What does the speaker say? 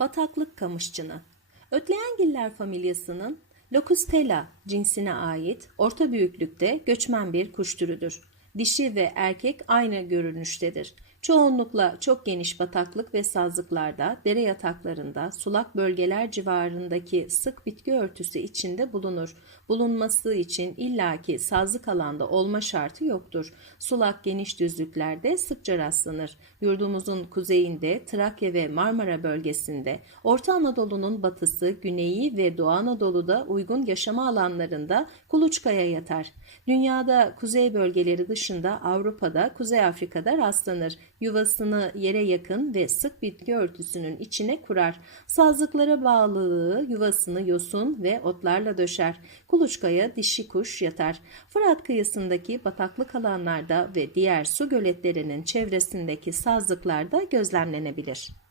Bataklık kamışçını. Ötleğengiller familyasının Locustella cinsine ait orta büyüklükte göçmen bir kuş türüdür. Dişi ve erkek aynı görünüştedir. Çoğunlukla çok geniş bataklık ve sazlıklarda, dere yataklarında, sulak bölgeler civarındaki sık bitki örtüsü içinde bulunur. Bulunması için illaki sazlık alanda olma şartı yoktur. Sulak geniş düzlüklerde sıkça rastlanır. Yurdumuzun kuzeyinde, Trakya ve Marmara bölgesinde, Orta Anadolu'nun batısı, güneyi ve Doğu Anadolu'da uygun yaşama alanlarında kuluçkaya yatar. Dünyada kuzey bölgeleri dışında Avrupa'da, Kuzey Afrika'da rastlanır. Yuvasını yere yakın ve sık bitki örtüsünün içine kurar. Sazlıklara bağlılığı yuvasını yosun ve otlarla döşer. Kuluçkaya dişi kuş yatar. Fırat kıyısındaki bataklık alanlarda ve diğer su göletlerinin çevresindeki sazlıklarda gözlemlenebilir.